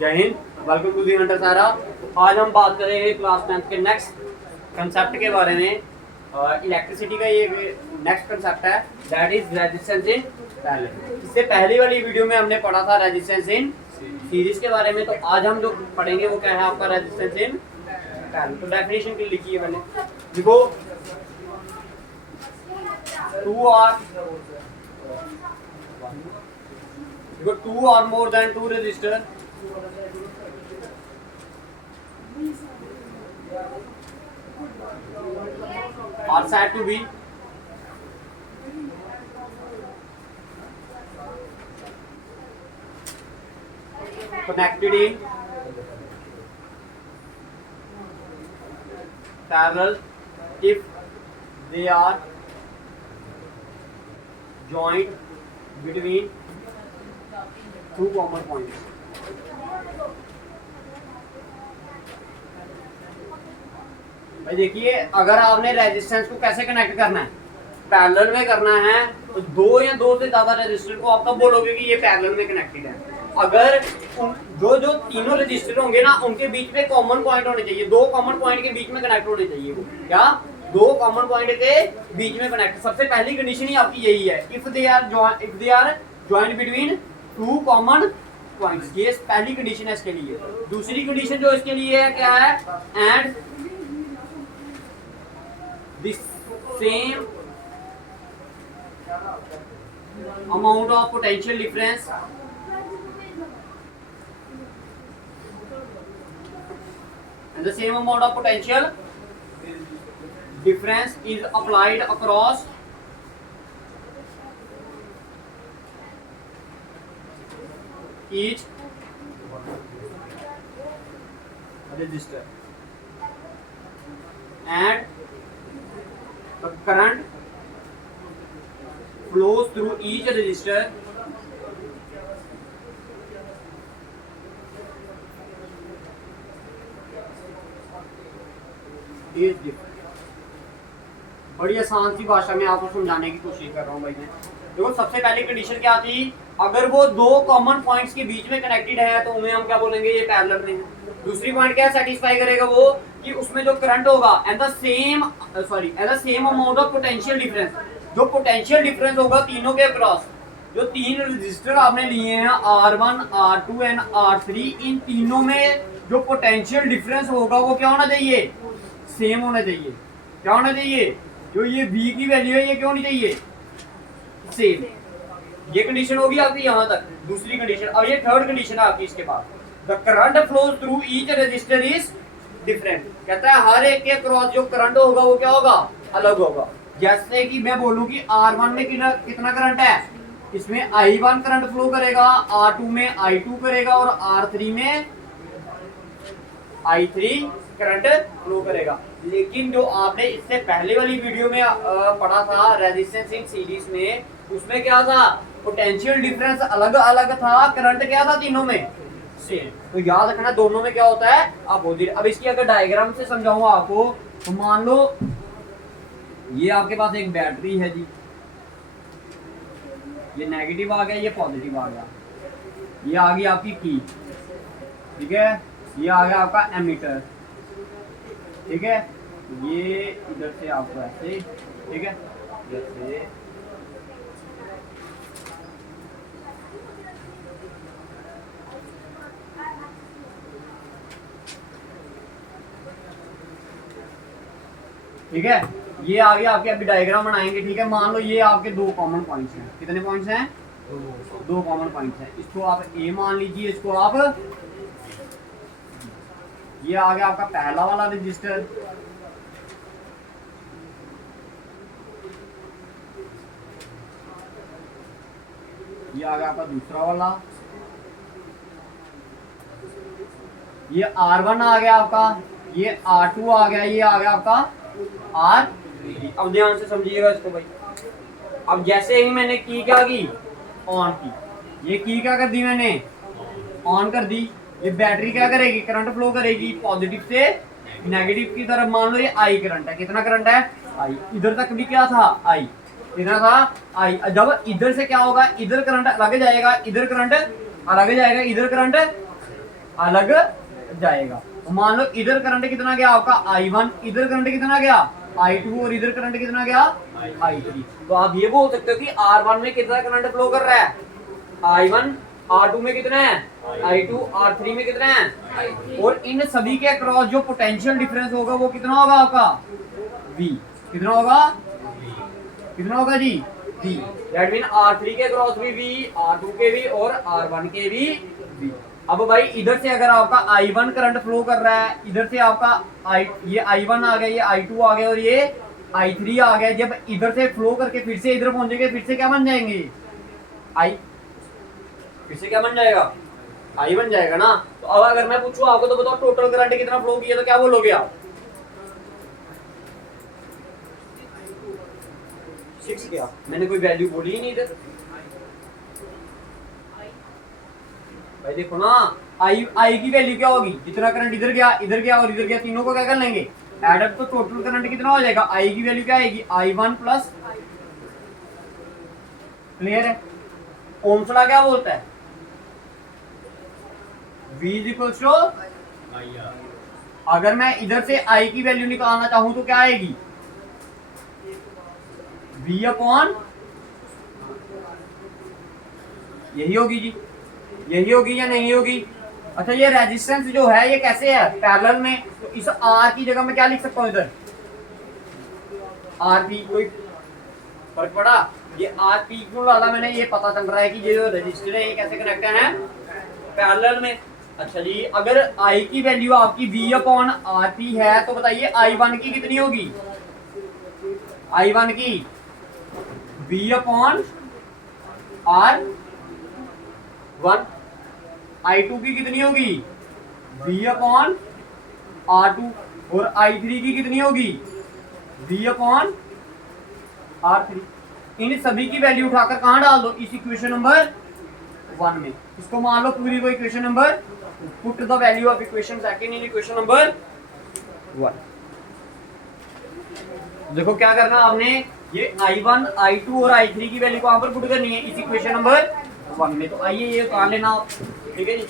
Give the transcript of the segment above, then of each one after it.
जय Hind, welcome to the hunter सारा। आज हम बात करेंगे क्लास 10th के नेक्स्ट कंसेप्ट के बारे में। इलेक्ट्रिसिटी का ये नेक्स्ट कंसेप्ट है, that is resistance in parallel. इससे पहली वाली वीडियो में हमने पढ़ा था रेजिस्टेंस इन सीरीज के बारे में। तो आज हम जो पढ़ेंगे वो क्या है आपका रेजिस्टेंस इन पैरेलल। तो डेफिनेशन के लिए लिखी है मैंने, देखो 2 or more than 2 resistor are said to be connected in parallel if they are joined between 2 common points। भाई देखिए, अगर आपने रेजिस्टेंस को कैसे कनेक्ट करना है, पैरेलल में करना है, तो दो या दो से ज्यादा रेजिस्टर को आप कब बोलोगे कि ये पैरेलल में कनेक्टेड है? अगर जो जो तीनों रेजिस्टर होंगे ना, उनके बीच में कॉमन पॉइंट होने चाहिए। दो कॉमन पॉइंट के बीच में कनेक्ट होने चाहिए। वो क्या? दो कॉमन पॉइंट के बीच में कनेक्ट। सबसे पहली कंडीशन ही आपकी यही है, if they are joint between 2 common points. ये पहली कंडीशन है इसके लिए। दूसरी कंडीशन जो इसके लिए है क्या है? And the same amount of potential difference and the same amount of potential difference is applied across each resistor and the current flows through each resistor is different। बड़ी आसान सी भाषा में आपको समझाने की कोशिश कर रहा हूँ भाई मैं। देखो, सबसे पहली कंडीशन क्या थी? अगर वो दो कॉमन पॉइंट्स के बीच में कनेक्टेड है तो उन्हें हम क्या बोलेंगे? ये पैरेलल में है। दूसरी पॉइंट क्या सेटिस्फाई करेगा? वो कि उसमें जो करंट होगा and the same amount of potential difference, जो पोटेंशियल डिफरेंस होगा तीनों के अक्रॉस, जो तीन रजिस्टर आपने लिए हैं R1, R2 एंड R3, इन तीनों में जो पोटेंशियल डिफरेंस होगा वो क्या होना चाहिए? सेम होना चाहिए। क्या होना चाहिए? जो ये V की वैल्यू है ये क्यों होनी चाहिए? सेम। ये कंडीशन होगी आपकी यहाँ तक। दूसरी कंडीशन, अब ये थर्ड कंडीशन है आपकी इसके बाद। The current flows through each resistor is different. कहता है हर एक के क्रॉस जो करंट होगा वो क्या होगा? अलग होगा। जैसे कि मैं बोलूं कि R1 में कितना करंट है, इसमें I1 करंट फ्लो करेगा, R2 में I2 करेगा और R3 में I3 करंट फ्लो करेगा। लेकिन जो आपने इससे पहले वाली वीडियो में पढ़ा था रेजिस्टेंस इन सीरीज में, उसमें क्या था? पोटेंशियल डिफरेंस अलग अलग था, करंट क्या था? तीनों में सेम। तो याद रखना दोनों में क्या होता है? अपोजिट। अब इसकी अगर डायग्राम से समझाऊंगा आपको, तो मान लो ये आपके पास एक बैटरी है जी, ये नेगेटिव आ गया, ये पॉजिटिव आ गया, ये आ गई आपकी की, ठीक है, ये आ गया आपका एमीटर, ठीक है, ये इधर से आपको ऐसे, ठीक है, इधर से ठीक है, ये आगे आपके अभी डायग्राम बनाएंगे, ठीक है। मान लो ये आपके दो कॉमन पॉइंट्स हैं। कितने पॉइंट्स हैं? दो कॉमन पॉइंट्स हैं। इसको आप ए मान लीजिए, इसको आप, ये आ गया आपका पहला वाला रजिस्टर, ये आ गया आपका दूसरा वाला, ये R1 आ गया आपका, ये R2 आ गया, ये आ गया आपका R3। अब ध्यान से समझिएगा इसको भाई। अब जैसे ही मैंने की क्या की? ऑन की। ये की क्या कर दी मैंने? ऑन कर दी। ये बैटरी क्या करेगी? करंट फ्लो करेगी पॉजिटिव से नेगेटिव की तरफ। मान लो ये आई करंट है। कितना करंट है? आई। इधर तक भी क्या था? आई। कितना था? आई। जब इधर से क्या होगा? इधर करंट अलग जाएगा, इधर करंट अलग जाएगा, इधर करंट अलग जाएगा। तो मान लो इधर करंट कितना गया आपका I1, इधर करंट कितना गया I2 और इधर करंट कितना गया I3। तो आप ये बोल सकते हो कि R1 में कितना करंट फ्लो कर रहा है I1, R2 में कितना है I2, R3 में कितना है I3। और इन सभी के अक्रॉस जो पोटेंशियल डिफरेंस होगा वो कितना होगा आपका V। कितना होगा कितना होगा जी V। दैट मीन R3 के क्रॉस भी V, R2 के भी और R1 के भी V। अब भाई इधर से अगर आपका I1 करंट फ्लो कर रहा है, इधर से आपका ये I1 आ गया, ये I2 आ गया और ये I3 आ गया, जब इधर से फ्लो करके फिर से इधर पहुंचेंगे फिर से क्या बन जाएंगे फिर से क्या बन जाएगा I बन जाएगा ना। तो अब अगर मैं पूछूं आपको तो बताओ टोटल करंट कितना फ्लो किया, तो क्या बोलोगे आप 6 क्या, मैंने कोई वैल्यू बोली ही नहीं इधर भाई। देखो ना आई की वैल्यू क्या होगी, जितना करंट इधर गया और इधर गया, तीनों को क्या कर लेंगे एड अप, तो टोटल करंट कितना हो जाएगा आई की वैल्यू क्या आएगी I1 प्लस, क्लियर है। ओम्स लॉ क्या बोलता है V इज इक्वल्स टू, अगर मैं इधर से I की वैल्यू निकालना चाहूं तो क्या आएगी V अपॉन, यही होगी जी, यही होगी या नहीं होगी। अच्छा ये रेजिस्टेंस जो है ये कैसे है पैरेलल में, तो इस R की जगह मैं क्या लिख सकता हूं इधर RP, कोई फर्क पड़ा, ये RP क्यों डाला मैंने, ये पता चल रहा है कि ये जो रजिस्टर है ये कैसे कनेक्टेड है पैरेलल में। अच्छा जी अगर I की वैल्यू आपकी V अपॉन RP है तो बताइए I1 की कितनी होगी, I1 की V अपॉन R1, I2 की कितनी होगी V अपॉन R2 और I3 की कितनी होगी V अपॉन R3। इन सभी की वैल्यू उठाकर कहां डाल दो इस इक्वेशन नंबर 1 में, इसको मान लो पूरी को equation number, put the value of equation second in equation number 1। देखो क्या करना आपने, ये I1, I2 और I3 की वैल्यू कहां पर पुट करनी है इस इक्वेशन नंबर 1 में। तो आइए ये उतार लेना आप, ठीक है जी।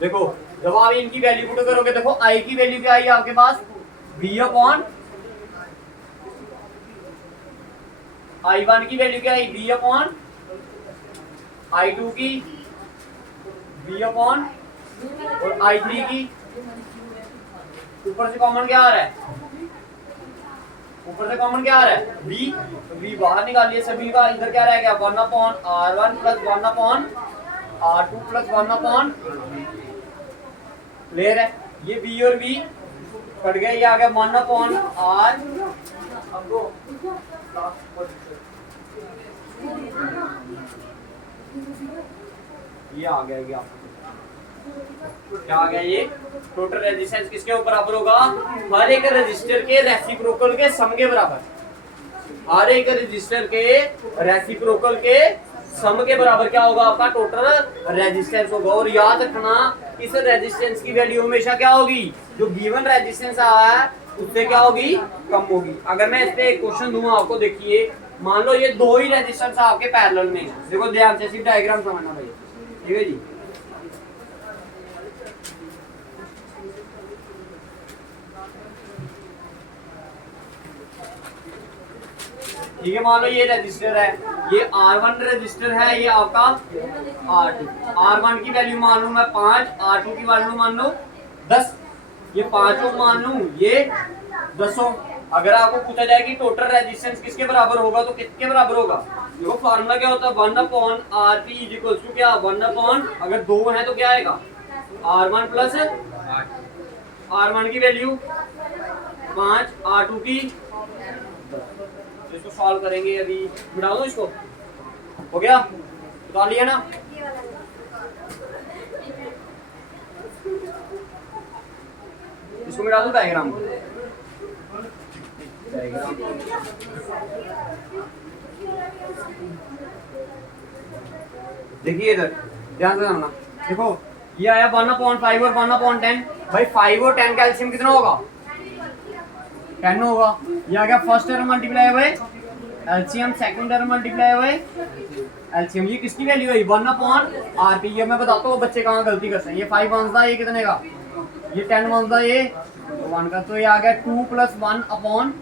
देखो जब आप इनकी वैल्यू पुट करोगे, देखो I की वैल्यू क्या आई आपके पास V अपॉन, I1 की वैल्यू क्या आई V अपॉन, I2 की V अपॉन और I3 की, ऊपर से कॉमन क्या आ रहा है, ऊपर से कॉमन क्या आ रहा है V, तो V बाहर निकालिए सभी का, इधर क्या रह गया 1 upon R1 plus 1 upon R2 plus 1 upon, clear है। ये V और V कट गए, ये आ गया 1 अपॉन R, ये आ गया, ये क्या आ गया, ये टोटल रेजिस्टेंस किसके बराबर होगा, हर एक रजिस्टर के रेसिप्रोकल के सम के बराबर, हर एक रजिस्टर के रेसिप्रोकल के सम के बराबर क्या होगा आपका टोटल रेजिस्टेंस होगा। और याद रखना इस रेजिस्टेंस की वैल्यू हमेशा क्या होगी, जो गिवन रेजिस्टेंस आया है उससे क्या होगी कम होगी। अगर मैं इस पे एक क्वेश्चन दूंगा आपको, देखिए मान लो ये दो ही रेजिस्टेंस आपके पैरेलल में, देखो ध्यान से सिर्फ डायग्राम समझना भाई, ठीक है जी। ठीक है मान लो ये रजिस्टर है, ये R1 रजिस्टर है, ये आपका R2, R1 की वैल्यू मान लू मैं 5, R2 की वैल्यू मान लो 10, ये 5 ओम मान लू, ये 10 ओम। अगर आपको पूछा जाए कि टोटल रेजिस्टेंस किसके बराबर होगा तो किसके बराबर होगा, देखो फार्मूला क्या होता है 1 upon RP is equal to क्या 1 अपॉन, अगर 2 है तो क्या आएगा R1 प्लस R1 की वैल्यू 5, R2 की, तो इसको सॉल्व करेंगे, अभी मिटा दो इसको, हो गया बता लिया ना। इसको मिटा दो डायग्राम को, देखिए इधर ध्यान से जानना, देखो ये आया 1/5 और 1/10। भाई 5 और 10 का एलसीएम कितना होगा? 10 होगा। ये आ गया फर्स्ट टर्म मल्टीप्लाई हुए एलसीएम, सेकंड टर्म मल्टीप्लाई हुए एलसीएम। ये किसकी वैल्यू है? 1/RP। ये मैं बताता हूँ बच्चे कहाँ गलती करते हैं। ये 5 वन था, ये कितने का? ये 10 वन था, ये 1 का। तो ये आ गया 2 + 1/10।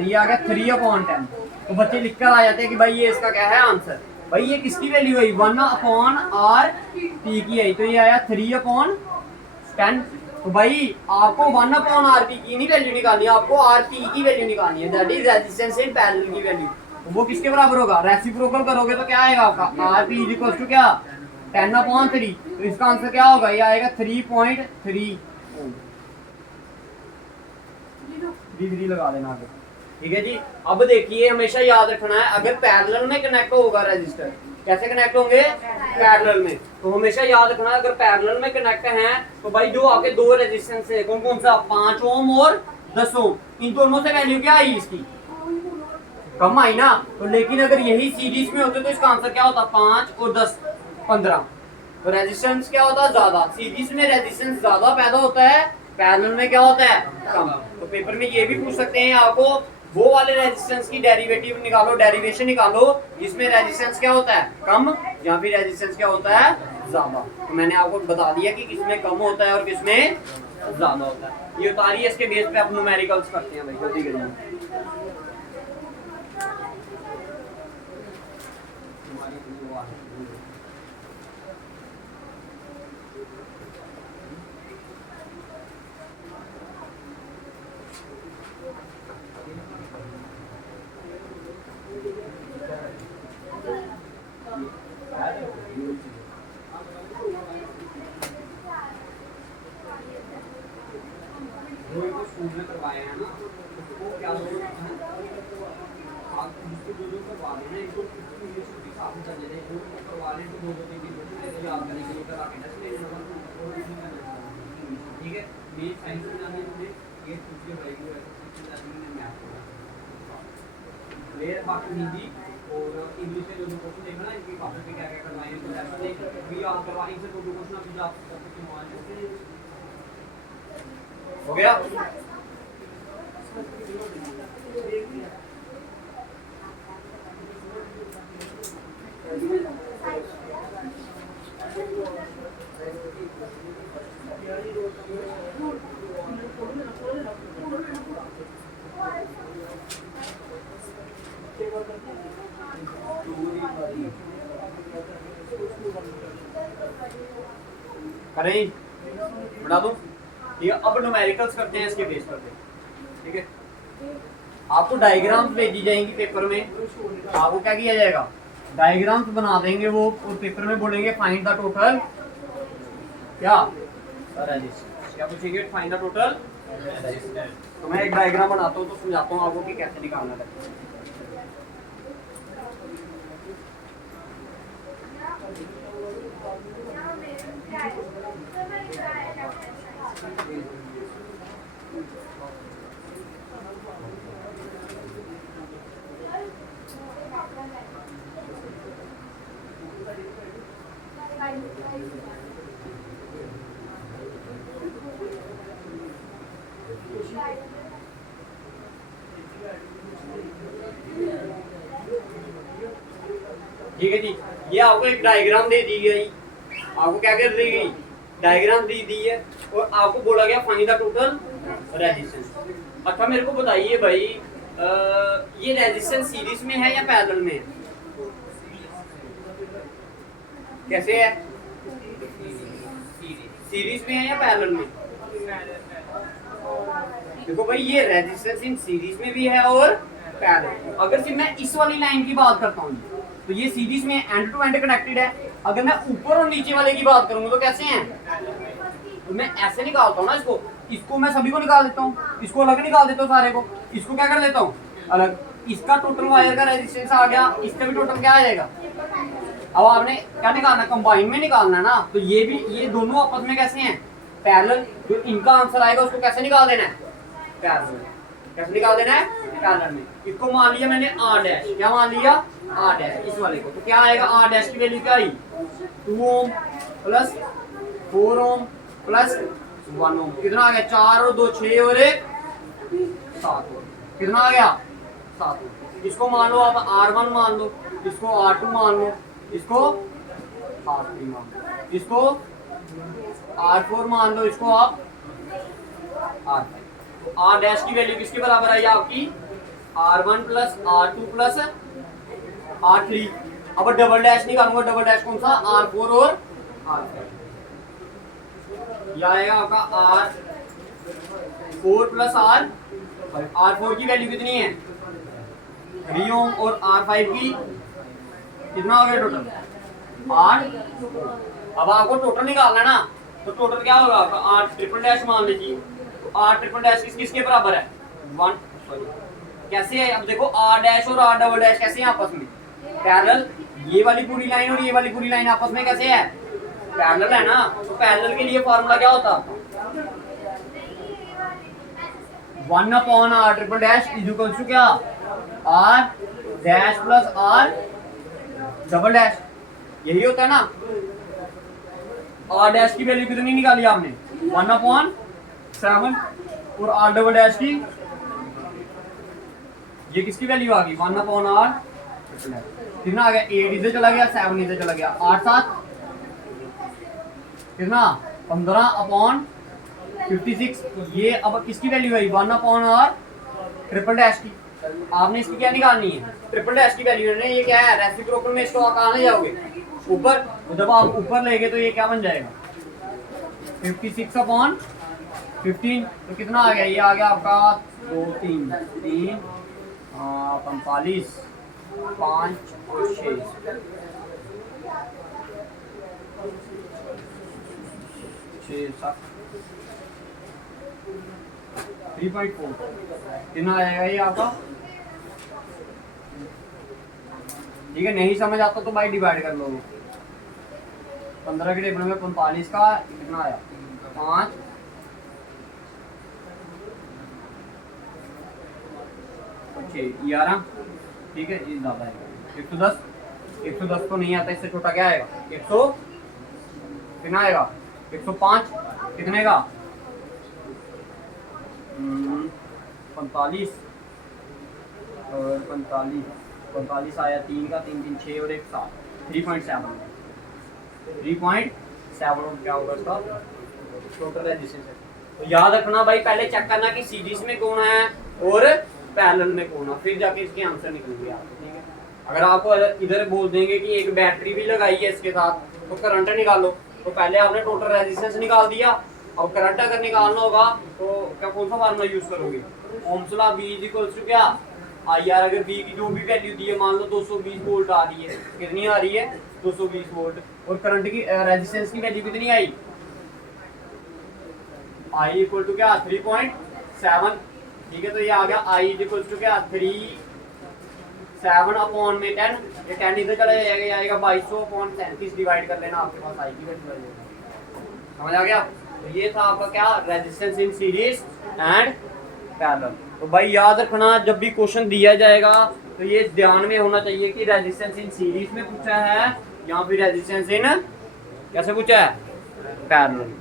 ये आ गया 3/10। तो बच्चे लिख कर आ जाते हैं कि भाई ये इसका क्या है आंसर। भाई ये किसकी वैल्यू है? 1/RP की है। तो ये आया 3/10। तो भाई आपको 1/RP की नहीं वैल्यू निकालनी है, आपको RP की वैल्यू निकालनी है, that is resistance in parallel की वैल्यू। तो वो किसके बराबर होगा? रेसिप्रोकल करोगे तो क्या आएगा आपका? RP = क्या? 10/3। तो इसका आंसर क्या होगा? ये आएगा 3.3 ओम। 3 लगा देना आगे। ठीक है जी। अब देखिए हमेशा याद रखना है, अगर पैरेलल में कनेक्ट होगा रेजिस्टर, कैसे कनेक्ट होंगे? पैरेलल में। तो हमेशा याद रखना अगर पैरेलल में कनेक्ट हैं तो भाई जो आपके दो रेजिस्टेंस है कौन कौन सा? 5 ओम और 10 ओम। इन दोनों से वैल्यू क्या आई इसकी? कम आई ना। तो लेकिन अगर यही सीरीज में होते तो इसका आंसर क्या होता? 5 और 10 15। तो रेजिस्टेंस क्या होता? ज्यादा। सीरीज में रेजिस्टेंस ज्यादा पैदा होता है, पैरेलल में क्या होता है? कम। तो पेपर में ये भी पूछ सकते हैं आपको, वो वाले रेजिस्टेंस की डेरिवेटिव निकालो, डेरिवेशन निकालो जिसमें रेजिस्टेंस क्या होता है? कम, या फिर रेजिस्टेंस क्या होता है? ज्यादा। तो मैंने आपको बता दिया कि किसमें कम होता है और किसमें ज्यादा होता है। ये उतारिए, इसके बेस पे आप न्यूमेरिकल्स करते हैं भाई, जल्दी करिए। करवाए हैं ना, उसको क्या आप जिसको जो करवा रहे हैं इसको साथ चल रहे हैं, जो करवा रहे हैं तो 2-3 दिन याद करने के लिए करा के टेस्ट ले लेना। ठीक है। मेन साइंस में हमने ये पूछे भाई को ऐसा में आपको क्लियर। बाकी हिंदी और इंग्लिश में जो क्वेश्चन देखना इनके टॉपिक पे क्या क्या करवाए हैं, तो ऐसा नहीं भी याद करवाएं, इनसे 2 क्वेश्चन अभी आप टॉपिक के मान हो गया। करें बता दूं। ठीक है। अब न्यूमेरिकल्स करते हैं इसके बेस पर। ठीक है। आपको डायग्राम्स भेजी जाएंगी पेपर में, आपको क्या किया जाएगा? डायग्राम्स बना देंगे वो, और पेपर में बोलेंगे फाइंड द टोटल क्या रेजिस्टेंस। क्या पूछेंगे? Find the total resistance. तो मैं एक डायग्राम बनाता हूँ तो समझाता हूँ आपको कि कैसे निकालना है। ठीक है जी। ये आपको एक डायग्राम दे दी गई, आपको क्या कर दी गई? डायग्राम दी दी है, और आपको बोला गया फाइंड द टोटल रेजिस्टेंस। अच्छा मेरे को बताइए भाई, ये रेजिस्टेंस सीरीज में है या पैरेलल में है? कैसे है? सीरीज में है या पैरेलल में? देखो भाई ये रेजिस्टेंस इन सीरीज में भी है और पैरेलल। अगर सिर्फ मैं इस वाली लाइन की बात करता हूँ तो ये सीरीज में एंड टू एंड कनेक्टेड है। अगर मैं ऊपर और नीचे वाले की बात करूंगा तो कैसे हैं? तो मैं ऐसे निकालता हूँ ना, इसको मैं सभी को निकाल देता हूँ, इसको अलग निकाल देता हूँ सारे को, इसको क्या कर देता हूँ अलग। इसका टोटल वायर का रेजिस्टेंस आ गया, इसका भी टोटल क्या आ जाएगा। अब आपने क्या निकालना? कंबाइन में निकालना ना। तो ये भी, ये दोनों आपस में कैसे हैं? पैरेलल। जो इनका आंसर आएगा उसको कैसे निकाल देना है? पैरेलल। कैसे निकाल देना है? पैरेलल में। इसको मान लिया मैंने R डैश, क्या मान लिया? R dash. इस वाले को तो क्या आएगा? R डैश की वैल्यू क्या आई? 2 ओम प्लस 4 ओम प्लस 1 ओम, कितना आ गया 4 और 2 6 और 1 7 ओम, कितना आ गया 7 ओम। इसको मान लो आप R1 मान लो, इसको R2 मान लो, इसको R3 मान लो, इसको R4 मान लो, इसको आप R5। तो R डैश की वैल्यू किसके बराबर आई आपकी R1 plus R2 plus R3। अब डबल डैश निकालूंगा, डबल डैश कौन सा R4 और R5। यह आएगा आपका R4 प्लस R4 की वैल्यू कितनी है 3 ओम और R5 की कितना हो गया टोटल 8। अब आपको टोटल निकालना है ना, तो टोटल क्या होगा आपका R ट्रिपल डैश मान लीजिए, तो R ट्रिपल डैश किसके बराबर है 1। कैसे है अब देखो R डैश और R डबल डैश कैसे हैं आपस में पैरेलल, ये वाली पूरी लाइन और ये वाली पूरी लाइन आपस में कैसे है पैरेलल है ना। तो पैरेलल के लिए फॉर्मूला क्या होता 1/R triple dash is equal to क्या R dash plus R double dash, यही होता है ना। R डैश की वैल्यू कितनी निकाली आपने 1/7 और R डबल डैश की ये किसकी वैल्यू आ गई 1/R ट्रिपल डैश, कितना आ गया 8 इधर चला गया 7 इधर चला गया 8 7 कितना 15/56। ये अब किसकी वैल्यू आई 1/R ट्रिपल डैश की। आपने इसकी क्या निकालनी है ट्रिपल डैश की वैल्यू है, ये क्या है रेसिप्रोकल में इसको कहां जाओगे ऊपर, तो जब आप ऊपर लेंगे तो ये क्या बन जाएगा 56/15। तो कितना आ गया ये आ गया आपका 2 3 3 45 5 और 6 7 3.4 कितना आएगा ये आपका। ठीक है, नहीं समझ आता तो भाई डिवाइड कर लो, 15 के टेबल में 45 का कितना आया 5 11। ठीक है, ये ज्यादा है 110, 110 तो नहीं आता, इससे छोटा क्या आएगा 100 कितना आएगा 105 कितने का 45 और 45 आया 3 का 3 3 6 और 1 7 3.7 क्या होगा इसका टोटल रेजिस्टेंस है। तो याद रखना भाई, पहले चेक करना कि सीरीज में कौन है और पैरेलल में कौन है, फिर जाके इसके आंसर निकलेंगे आप। ठीक है, अगर आपको इधर बोल देंगे कि एक बैटरी भी लगाई है इसके साथ तो करंट निकालो, तो पहले आपने टोटल रेजिस्टेंस निकाल दिया। अब करंट अगर निकालना होगा तो क्या कौन सा फार्मूला यूज करोगे Ohm's law V equals to क्या IR। अगर V की जो भी वैल्यू दी है मान लो 220 वोल्ट आ रही है, कितनी आ रही है 220 वोल्ट, और करंट की रेजिस्टेंस की वैल्यू कितनी आई I इक्वल टू क्या 3.7। ठीक है, तो ये आ गया I इक्वल टू क्या 3/7 ये 10 इधर चला जाएगा, ये आएगा 2237 डिवाइड कर लेना, आपके पास I की वैल्यू आ जाएगी। समझ आ गया। तो ये था आपका क्या resistance in series and parallel. तो भाई याद रखना जब भी क्वेश्चन दिया जाएगा तो ये ध्यान में होना चाहिए कि रेजिस्टेंस इन सीरीज में पूछा है या फिर रेजिस्टेंस इन कैसे पूछा है पैरेलल।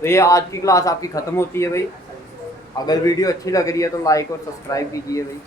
तो ये आज की क्लास आपकी खत्म होती है भाई। अगर वीडियो अच्छी लग रही है तो लाइक और सब्सक्राइब कीजिए भाई।